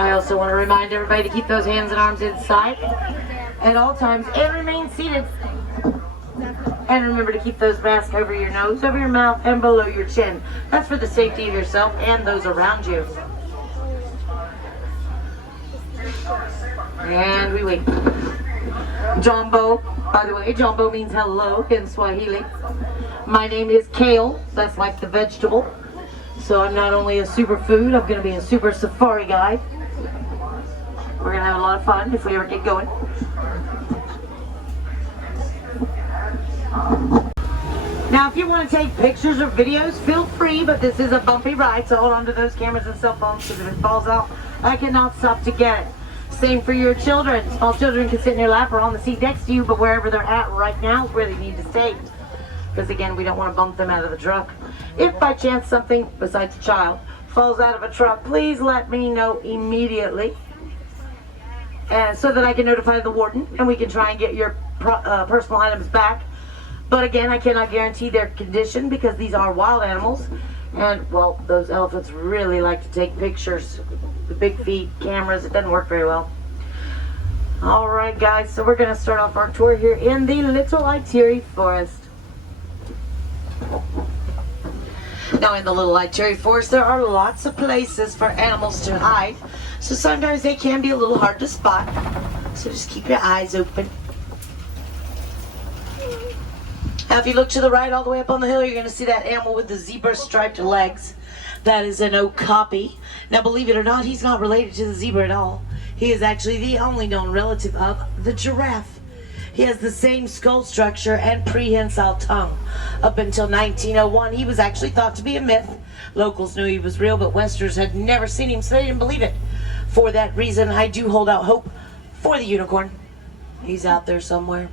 I also want to remind everybody to keep those hands and arms inside at all times and remain seated. And remember to keep those masks over your nose, over your mouth, and below your chin. That's for the safety of yourself and those around you. And we wait. Jumbo, by the way, Jumbo means hello in Swahili. My name is Kale, that's like the vegetable. So I'm not only a superfood, I'm going to be a super safari guide. We're going to have a lot of fun if we ever get going. Now, if you want to take pictures or videos, feel free, but this is a bumpy ride, so hold on to those cameras and cell phones, because if it falls out, I cannot stop to get it. Same for your children. Small children can sit in your lap or on the seat next to you, but wherever they're at right now is where they need to stay. Because again, we don't want to bump them out of the truck. If by chance something, besides a child, falls out of a truck, please let me know immediately. And so that I can notify the warden and we can try and get your personal items back. But again, I cannot guarantee their condition because these are wild animals. And, well, those elephants really like to take pictures. The big feet, cameras, it doesn't work very well. Alright guys, so we're going to start off our tour here in the Little Itary Forest. Now in the Little Itary Forest, there are lots of places for animals to hide. So sometimes they can be a little hard to spot. So just keep your eyes open. Now if you look to the right all the way up on the hill, you're going to see that animal with the zebra striped legs. That is an okapi. Now believe it or not, he's not related to the zebra at all. He is actually the only known relative of the giraffe. He has the same skull structure and prehensile tongue. Up until 1901, he was actually thought to be a myth. Locals knew he was real, but Westerners had never seen him, so they didn't believe it. For that reason, I do hold out hope for the unicorn. He's out there somewhere.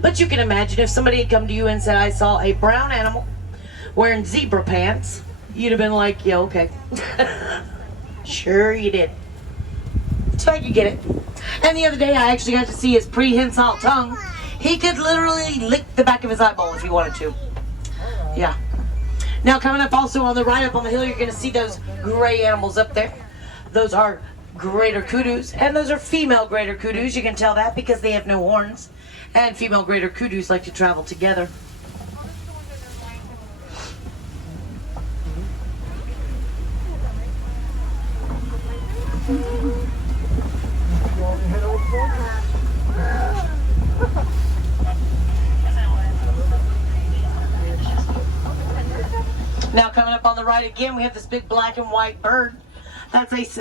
But you can imagine if somebody had come to you and said, I saw a brown animal wearing zebra pants, you'd have been like, yeah, okay. Sure you did. So I could get it. And the other day I actually got to see his prehensile tongue. He could literally lick the back of his eyeball if he wanted to. Yeah. Now coming up also on the right up on the hill, you're going to see those gray animals up there. Those are greater kudus, and those are female greater kudus. You can tell that because they have no horns. And female greater kudus like to travel together. Now coming up on the right again, we have this big black and white bird.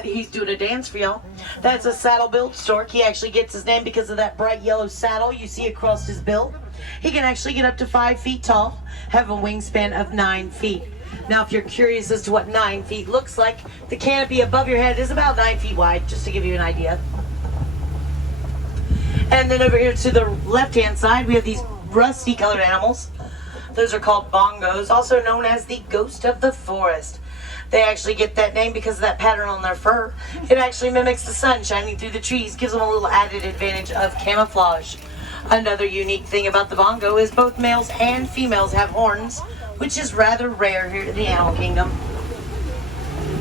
He's doing a dance for y'all. That's a saddle-billed stork. He actually gets his name because of that bright yellow saddle you see across his bill. He can actually get up to 5 feet tall, have a wingspan of 9 feet. Now if you're curious as to what 9 feet looks like, the canopy above your head is about 9 feet wide, just to give you an idea. And then over here to the left-hand side, we have these rusty colored animals. Those are called bongos, also known as the ghost of the forest. They actually get that name because of that pattern on their fur. It actually mimics the sun shining through the trees, gives them a little added advantage of camouflage. Another unique thing about the bongo is both males and females have horns, which is rather rare here in the animal kingdom.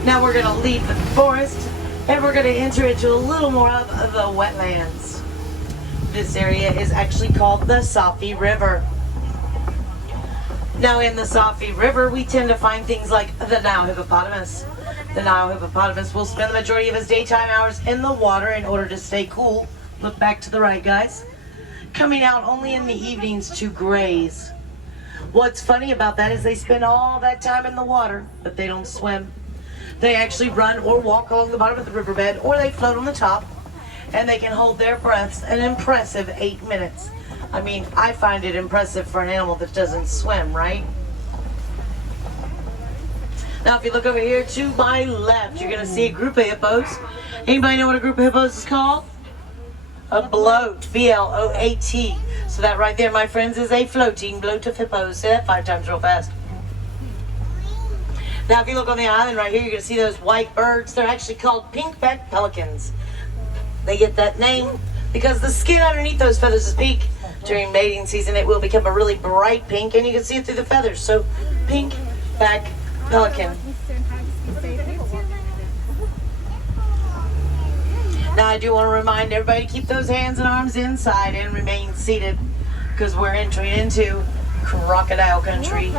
Now we're going to leave the forest and we're going to enter into a little more of the wetlands. This area is actually called the Safi River. Now in the Safi River, we tend to find things like the Nile Hippopotamus. The Nile Hippopotamus will spend the majority of his daytime hours in the water in order to stay cool. Look back to the right, guys. Coming out only in the evenings to graze. What's funny about that is they spend all that time in the water, but they don't swim. They actually run or walk along the bottom of the riverbed, or they float on the top, and they can hold their breaths an impressive 8 minutes. I mean, I find it impressive for an animal that doesn't swim, right? Now, if you look over here to my left, you're going to see a group of hippos. Anybody know what a group of hippos is called? A bloat, B-L-O-A-T. So that right there, my friends, is a floating bloat of hippos. Say that 5 times real fast. Now, if you look on the island right here, you're going to see those white birds. They're actually called pink-backed pelicans. They get that name because the skin underneath those feathers is pink. During mating season, it will become a really bright pink, and you can see it through the feathers. So, pink-back pelican. Now I do want to remind everybody to keep those hands and arms inside and remain seated because we're entering into crocodile country.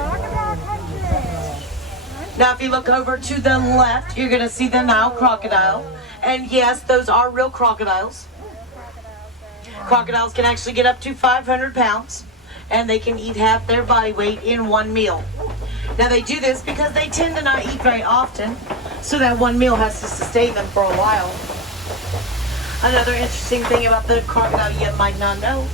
Now if you look over to the left, you're going to see the Nile Crocodile. And yes, those are real crocodiles. Crocodiles can actually get up to 500 pounds and they can eat half their body weight in one meal. Now they do this because they tend to not eat very often, so that one meal has to sustain them for a while. Another interesting thing about the crocodile you might not know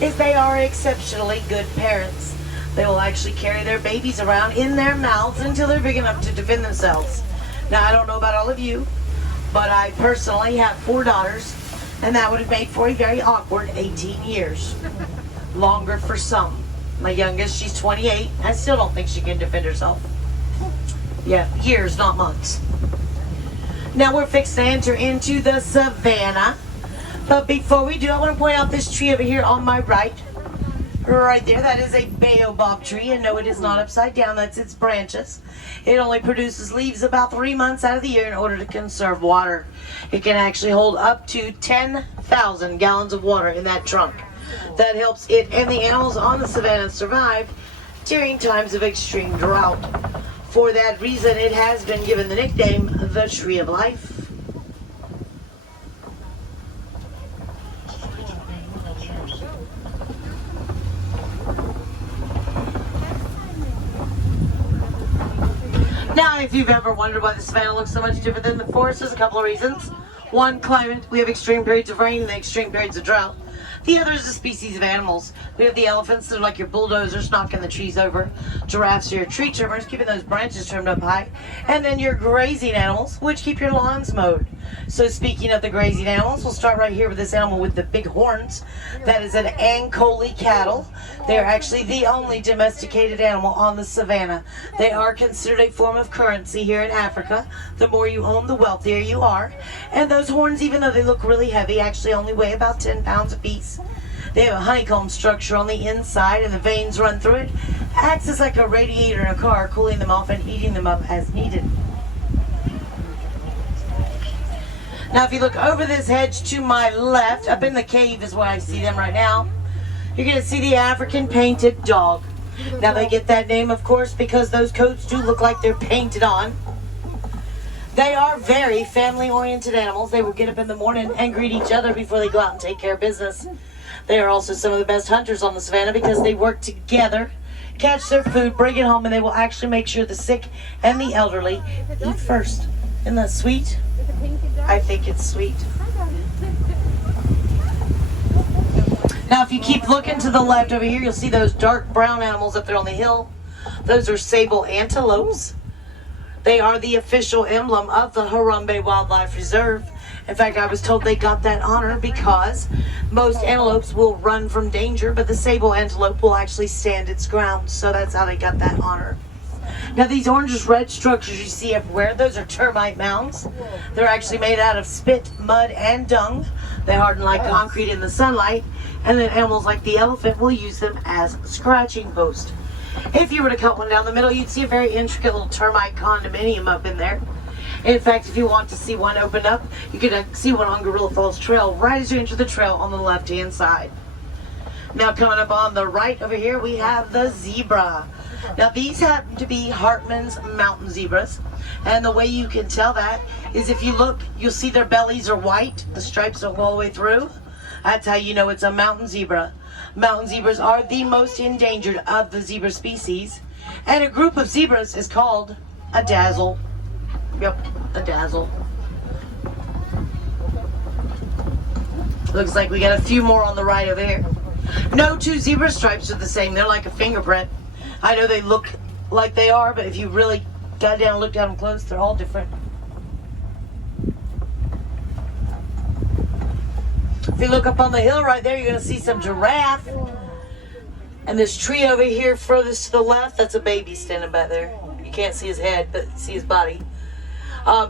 is they are exceptionally good parents. They will actually carry their babies around in their mouths until they're big enough to defend themselves. Now I don't know about all of you, but I personally have 4 daughters, and that would have made for a very awkward 18 years. Longer for some. My youngest, she's 28. I still don't think she can defend herself. Yeah, years, not months. Now we're fixed to enter into the savannah. But before we do, I want to point out this tree over here on my right. Right there, that is a Baobab tree. And no, it is not upside down, that's its branches. It only produces leaves about 3 months out of the year in order to conserve water. It can actually hold up to 10,000 gallons of water in that trunk. That helps it and the animals on the savannah survive during times of extreme drought. For that reason, it has been given the nickname the Tree of Life. Now, if you've ever wondered why the savannah looks so much different than the forest, there's a couple of reasons. One, climate. We have extreme periods of rain and extreme periods of drought. The other is the species of animals. We have the elephants that are like your bulldozers knocking the trees over. Giraffes are your tree trimmers, keeping those branches trimmed up high. And then your grazing animals, which keep your lawns mowed. So speaking of the grazing animals, we'll start right here with this animal with the big horns. That is an Ancholy Cattle. They're actually the only domesticated animal on the savannah. They are considered a form of currency here in Africa. The more you own, the wealthier you are. And those horns, even though they look really heavy, actually only weigh about 10 pounds apiece. They have a honeycomb structure on the inside and the veins run through it. Acts as like a radiator in a car, cooling them off and heating them up as needed. Now if you look over this hedge to my left, up in the cave is where I see them right now, you're going to see the African painted dog. Now they get that name, of course, because those coats do look like they're painted on. They are very family-oriented animals. They will get up in the morning and greet each other before they go out and take care of business. They are also some of the best hunters on the savannah because they work together, catch their food, bring it home, and they will actually make sure the sick and the elderly eat first. Isn't that sweet? I think it's sweet. Now, if you keep looking to the left over here, you'll see those dark brown animals up there on the hill. Those are Sable Antelopes. They are the official emblem of the Harambe Wildlife Reserve. In fact, I was told they got that honor because most antelopes will run from danger, but the sable antelope will actually stand its ground. So that's how they got that honor. Now these orangish-red structures you see everywhere, those are termite mounds. They're actually made out of spit, mud, and dung. They harden like concrete in the sunlight, and then animals like the elephant will use them as scratching posts. If you were to cut one down the middle, you'd see a very intricate little termite condominium up in there. In fact, if you want to see one open up, you can see one on Gorilla Falls Trail right as you enter the trail on the left-hand side. Now coming up on the right over here, we have the zebra. Now these happen to be Hartman's mountain zebras, and the way you can tell that is if you look, you'll see their bellies are white, the stripes don't go all the way through. That's how you know it's a mountain zebra. Mountain zebras are the most endangered of the zebra species, and a group of zebras is called a dazzle. Yep, a dazzle. Looks like we got a few more on the right over here. No two zebra stripes are the same. They're like a fingerprint. I know they look like they are, but if you really got down and looked at them close, they're all different. If you look up on the hill right there, you're going to see some giraffe. And this tree over here furthest to the left, that's a baby standing back there. You can't see his head, but see his body.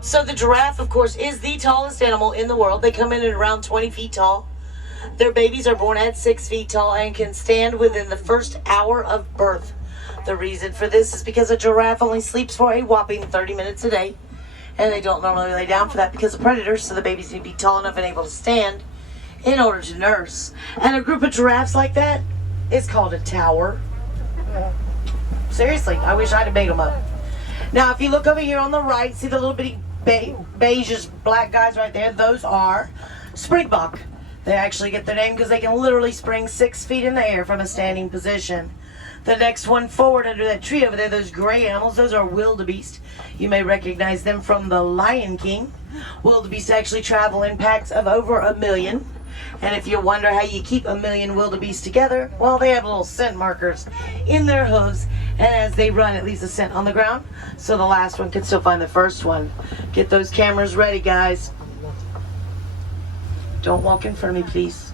So the giraffe, of course, is the tallest animal in the world. They come in at around 20 feet tall. Their babies are born at 6 feet tall and can stand within the first hour of birth. The reason for this is because a giraffe only sleeps for a whopping 30 minutes a day. And they don't normally lay down for that because of predators, so the babies need to be tall enough and able to stand in order to nurse. And a group of giraffes like that is called a tower. Seriously, I wish I'd have made them up. Now, if you look over here on the right, see the little bitty beige black guys right there? Those are springbok. They actually get their name because they can literally spring 6 feet in the air from a standing position. The next one forward under that tree over there, those gray animals, those are wildebeest. You may recognize them from the Lion King. Wildebeest actually travel in packs of over 1 million. And if you wonder how you keep 1 million wildebeest together, well, they have little scent markers in their hooves. And as they run, it leaves a scent on the ground, so the last one can still find the first one. Get those cameras ready, guys. Don't walk in front of me, please.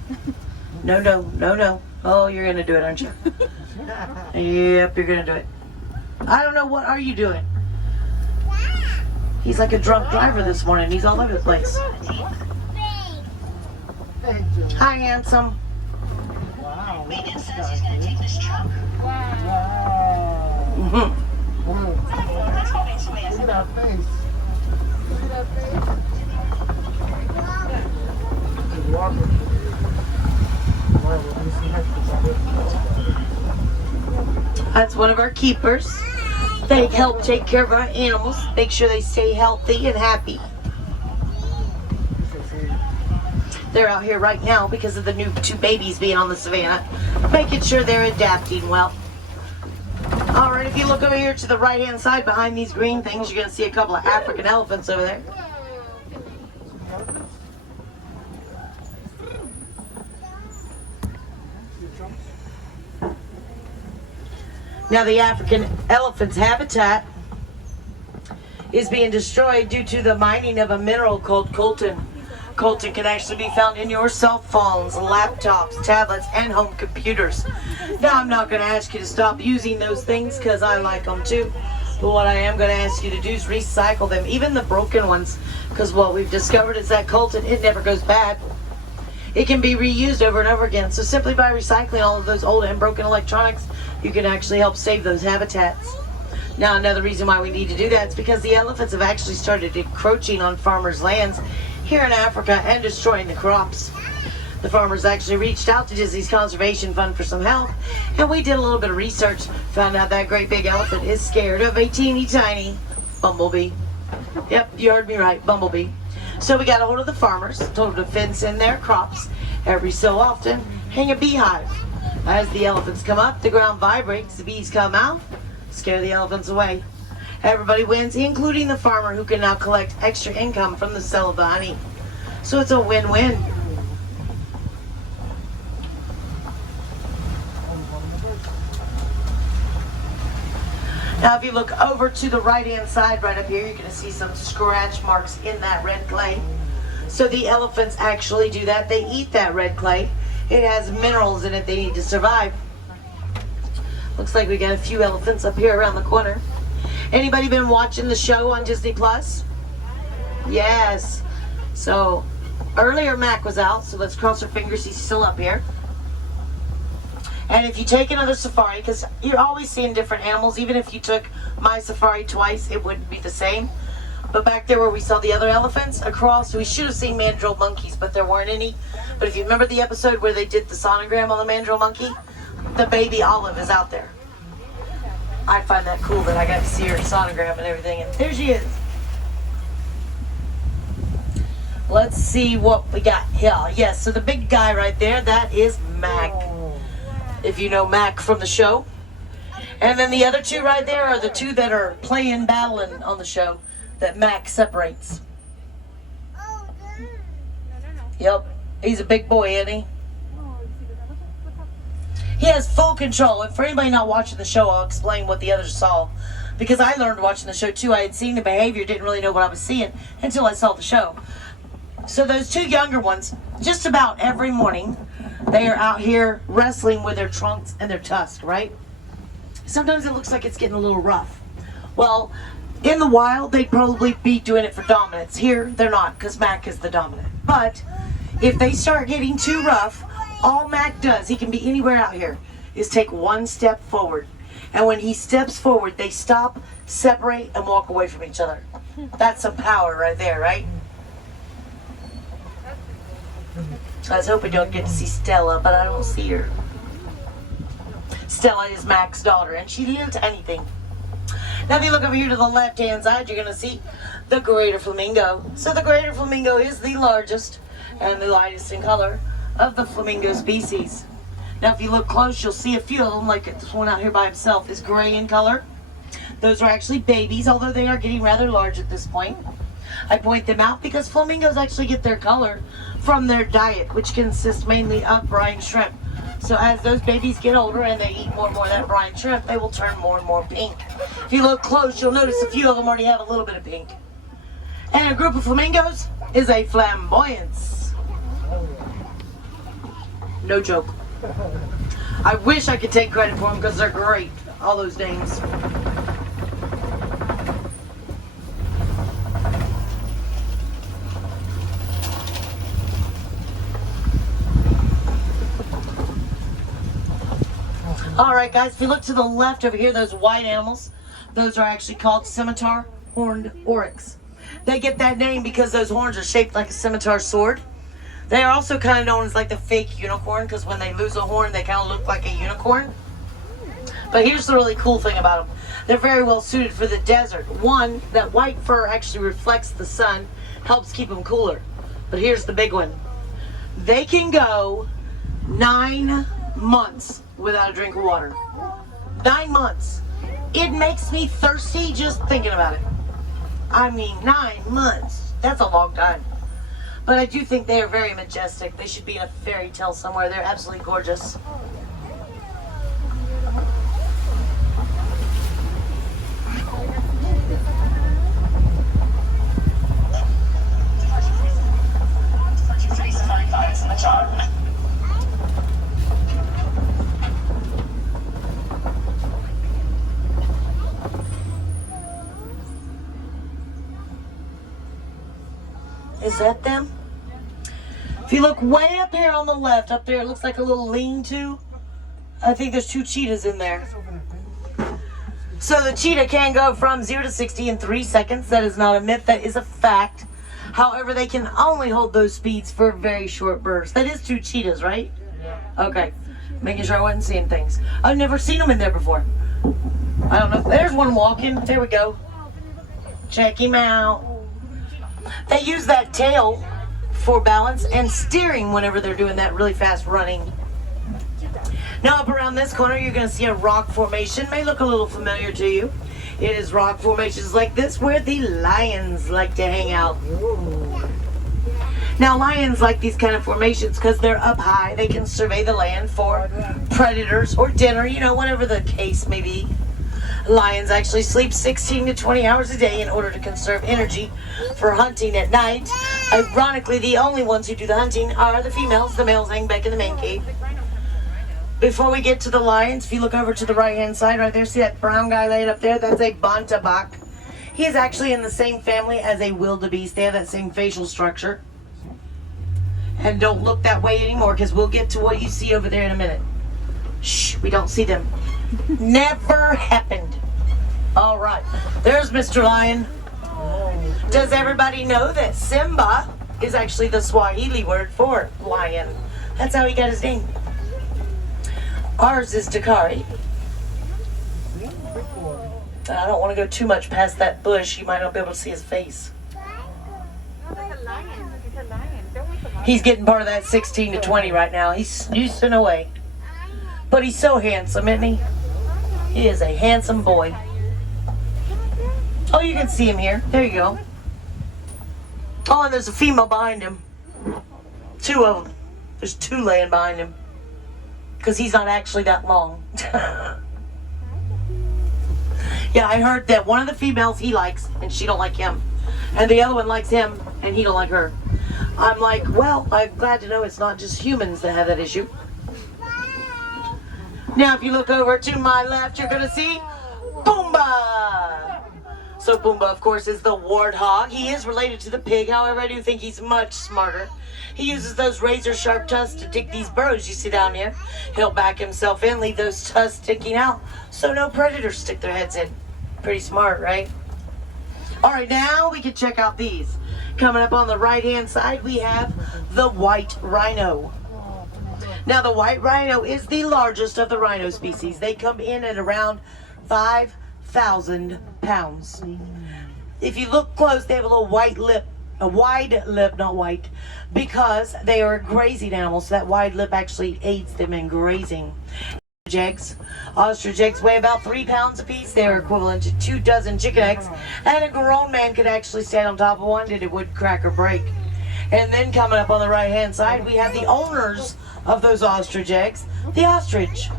No, no, no, no. Oh, you're going to do it, aren't you? Yep, you're going to do it. I don't know, what are you doing? He's like a drunk driver this morning. He's all over the place. Hi, handsome. Wow. Maintenance says he's going to take this truck. Wow. Let's go make some way. Look at that face. Look at that face. That's one of our keepers. They help take care of our animals, make sure they stay healthy and happy. They're out here right now because of the new 2 babies being on the savannah, making sure they're adapting well. All right, if you look over here to the right-hand side behind these green things, you're going to see a couple of African elephants over there. Now, the African elephant's habitat is being destroyed due to the mining of a mineral called coltan. Coltan can actually be found in your cell phones, laptops, tablets, and home computers. Now, I'm not going to ask you to stop using those things because I like them too. But what I am going to ask you to do is recycle them, even the broken ones, because what we've discovered is that coltan, it never goes bad. It can be reused over and over again. So simply by recycling all of those old and broken electronics, you can actually help save those habitats. Now, another reason why we need to do that is because the elephants have actually started encroaching on farmers' lands here in Africa and destroying the crops. The farmers actually reached out to Disney's Conservation Fund for some help, and we did a little bit of research, found out that great big elephant is scared of a teeny tiny bumblebee. Yep, you heard me right, bumblebee. So we got a hold of the farmers, told them to fence in their crops every so often, hang a beehive. As the elephants come up, the ground vibrates, the bees come out, scare the elephants away. Everybody wins, including the farmer, who can now collect extra income from the sale of the honey. So it's a win-win. Now, if you look over to the right-hand side right up here, you're going to see some scratch marks in that red clay. So the elephants actually do that. They eat that red clay. It has minerals in it they need to survive. Looks like we got a few elephants up here around the corner. Anybody been watching the show on Disney Plus? Yes. So earlier Mac was out, so let's cross our fingers he's still up here. And if you take another safari, because you're always seeing different animals, even if you took my safari twice, it wouldn't be the same. But back there where we saw the other elephants across, we should have seen Mandrel Monkeys, but there weren't any. But if you remember the episode where they did the sonogram on the Mandrel Monkey, the baby Olive is out there. I find that cool that I got to see her sonogram and everything, and there she is. Let's see what we got here. Yes, so the big guy right there, that is Mac. If you know Mac from the show. And then the other 2 right there are the 2 that are playing, battling on the show that Mac separates. Yep, he's a big boy, isn't he? He has full control. And for anybody not watching the show, I'll explain what the others saw. Because I learned watching the show too. I had seen the behavior, didn't really know what I was seeing until I saw the show. So those 2 younger ones, just about every morning, they are out here wrestling with their trunks and their tusks, right? Sometimes it looks like it's getting a little rough. Well, in the wild, they'd probably be doing it for dominance. Here, they're not, because Mac is the dominant. But if they start getting too rough, all Mac does, he can be anywhere out here, is take 1 step forward. And when he steps forward, they stop, separate, and walk away from each other. That's some power right there, right? I was hoping you'll get to see Stella, but I don't see her. Stella is Mac's daughter, and she didn't anything. Now, if you look over here to the left-hand side, you're going to see the greater flamingo. So the greater flamingo is the largest and the lightest in color of the flamingo species. Now, if you look close, you'll see a few of them, like this one out here by himself is gray in color. Those are actually babies, although they are getting rather large at this point. I point them out because flamingos actually get their color from their diet, which consists mainly of brine shrimp. So as those babies get older and they eat more and more of that brine shrimp, they will turn more and more pink. If you look close, you'll notice a few of them already have a little bit of pink. And a group of flamingos is a flamboyance. No joke. I wish I could take credit for them because they're great, all those names. All right, guys, if you look to the left over here, those white animals, those are actually called Scimitar horned Oryx. They get that name because those horns are shaped like a scimitar sword. They are also kind of known as like the fake unicorn because when they lose a horn, they kind of look like a unicorn. But here's the really cool thing about them. They're very well suited for the desert. One, that white fur actually reflects the sun, helps keep them cooler. But here's the big one. They can go 9 months without a drink of water. 9 months. It makes me thirsty just thinking about it. I mean, 9 months. That's a long time. But I do think they are very majestic. They should be in a fairy tale somewhere. They're absolutely gorgeous. Is that them? If you look way up here on the left, up there, it looks like a little lean-to. I think there's 2 cheetahs in there. So the cheetah can go from 0 to 60 in 3 seconds. That is not a myth, that is a fact. However, they can only hold those speeds for a very short bursts. That is 2 cheetahs, right? Okay. Making sure I wasn't seeing things. I've never seen them in there before. I don't know. There's one walking. There we go. Check him out. They use that tail for balance and steering whenever they're doing that really fast running. Now up around this corner, you're going to see a rock formation. May look a little familiar to you. It is rock formations like this where the lions like to hang out. Now lions like these kind of formations because they're up high. They can survey the land for predators or dinner, you know, whatever the case may be. Lions actually sleep 16 to 20 hours a day in order to conserve energy for hunting at night. Ironically, the only ones who do the hunting are the females. The males hang back in the man cave. Before we get to the lions, if you look over to the right-hand side right there, see that brown guy laid up there? That's a Bantabak. He is actually in the same family as a wildebeest. They have that same facial structure. And don't look that way anymore because we'll get to what you see over there in a minute. Shh, we don't see them. Never happened. All right, there's Mr. Lion. Does everybody know that Simba is actually the Swahili word for lion? That's how he got his name. Ours is Dakari. I don't want to go too much past that bush. You might not be able to see his face. He's getting part of that 16 to 20 right now. He's snoozing away. But he's so handsome, isn't he? He is a handsome boy. Oh, you can see him here. There you go. Oh, and there's a female behind him. 2 of them. There's 2 laying behind him. Because he's not actually that long. Yeah, I heard that one of the females he likes, and she don't like him. And the other one likes him, and he don't like her. I'm like, well, I'm glad to know it's not just humans that have that issue. Now, if you look over to my left, you're going to see Pumbaa. So So Pumbaa, of course, is the warthog. He is related to the pig, however, I do think he's much smarter. He uses those razor-sharp tusks to dig these burrows you see down here. He'll back himself in, leave those tusks sticking out, so no predators stick their heads in. Pretty smart, right? All right, now we can check out these. Coming up on the right-hand side, we have the white rhino. Now, the white rhino is the largest of the rhino species. They come in at around 5,000 pounds. If you look close, they have a little white lip, a wide lip, not white, because they are a grazing animal, so that wide lip actually aids them in grazing. Eggs. Ostrich eggs weigh about 3 pounds apiece. They are equivalent to 2 dozen chicken eggs, and a grown man could actually stand on top of one and it would crack or break. And then coming up on the right hand side, we have the owners of those ostrich eggs, the ostrich.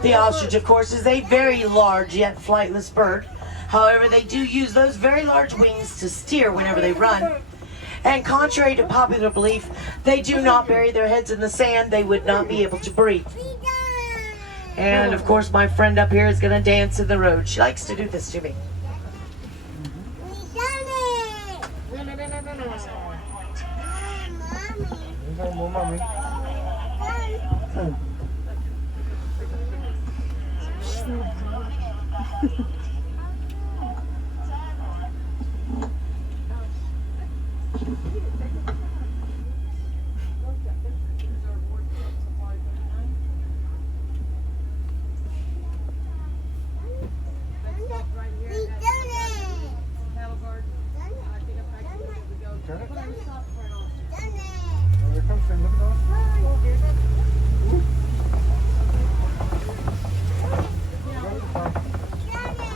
The ostrich, of course, is a very large yet flightless bird. However, they do use those very large wings to steer whenever they run. And contrary to popular belief, they do not bury their heads in the sand. They would not be able to breathe. And of course, my friend up here is going to dance in the road. She likes to do this to me.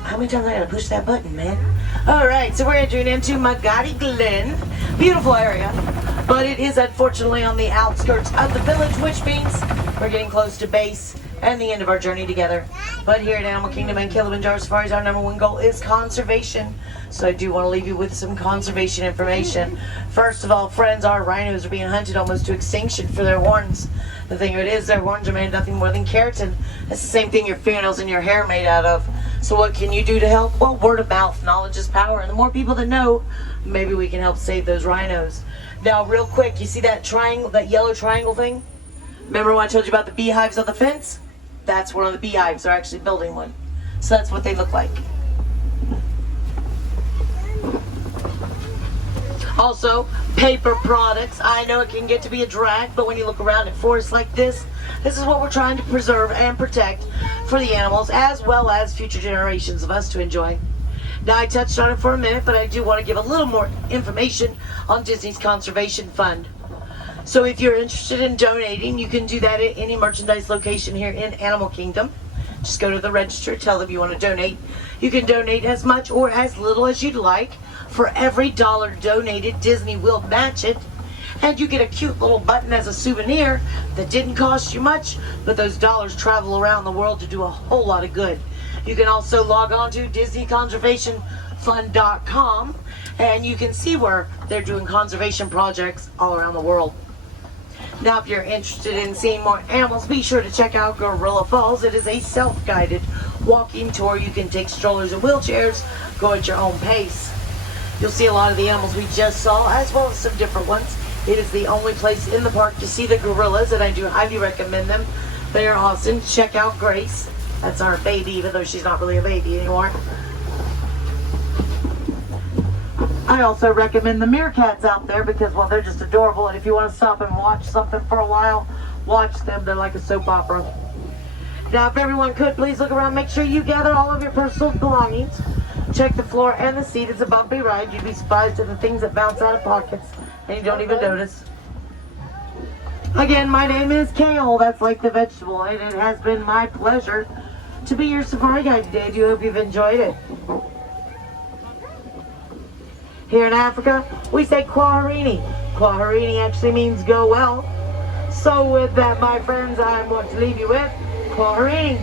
How many times I gotta push that button, man? Alright, so we're entering into Magadi Glen. Beautiful area, but it is unfortunately on the outskirts of the village, which means we're getting close to base and the end of our journey together. But here at Animal Kingdom and Kilimanjaro Safaris, our #1 goal is conservation. So I do want to leave you with some conservation information. First of all, friends, our rhinos are being hunted almost to extinction for their horns. The thing of it is, their horns are made of nothing more than keratin. It's the same thing your fingernails and your hair are made out of. So what can you do to help? Well, word of mouth. Knowledge is power. And the more people that know, maybe we can help save those rhinos. Now, real quick, you see that triangle, that yellow triangle thing? Remember when I told you about the beehives on the fence? That's one of the beehives. They're actually building one. So that's what they look like. Also, paper products. I know it can get to be a drag, but when you look around at forests like this, this is what we're trying to preserve and protect for the animals, as well as future generations of us to enjoy. Now, I touched on it for a minute, but I do want to give a little more information on Disney's Conservation Fund. So if you're interested in donating, you can do that at any merchandise location here in Animal Kingdom. Just go to the register, tell them you want to donate. You can donate as much or as little as you'd like. For every $1 donated, Disney will match it. And you get a cute little button as a souvenir that didn't cost you much, but those dollars travel around the world to do a whole lot of good. You can also log on to DisneyConservationFund.com and you can see where they're doing conservation projects all around the world. Now, if you're interested in seeing more animals, be sure to check out Gorilla Falls. It is a self-guided walking tour. You can take strollers and wheelchairs, go at your own pace. You'll see a lot of the animals we just saw, as well as some different ones. It is the only place in the park to see the gorillas, and I do highly recommend them. They are awesome. Check out Grace. That's our baby, even though she's not really a baby anymore. I also recommend the meerkats out there because, well, they're just adorable. And if you want to stop and watch something for a while, watch them. They're like a soap opera. Now, if everyone could, please look around. Make sure you gather all of your personal belongings. Check the floor and the seat. It's a bumpy ride. You'd be surprised at the things that bounce out of pockets and you don't even notice. Again, my name is Kale. That's like the vegetable. And it has been my pleasure to be your safari guide today. I do hope you've enjoyed it. Here in Africa, we say Kwaherini. Kwaherini actually means go well. So with that, my friends, I want to leave you with Kwaherini.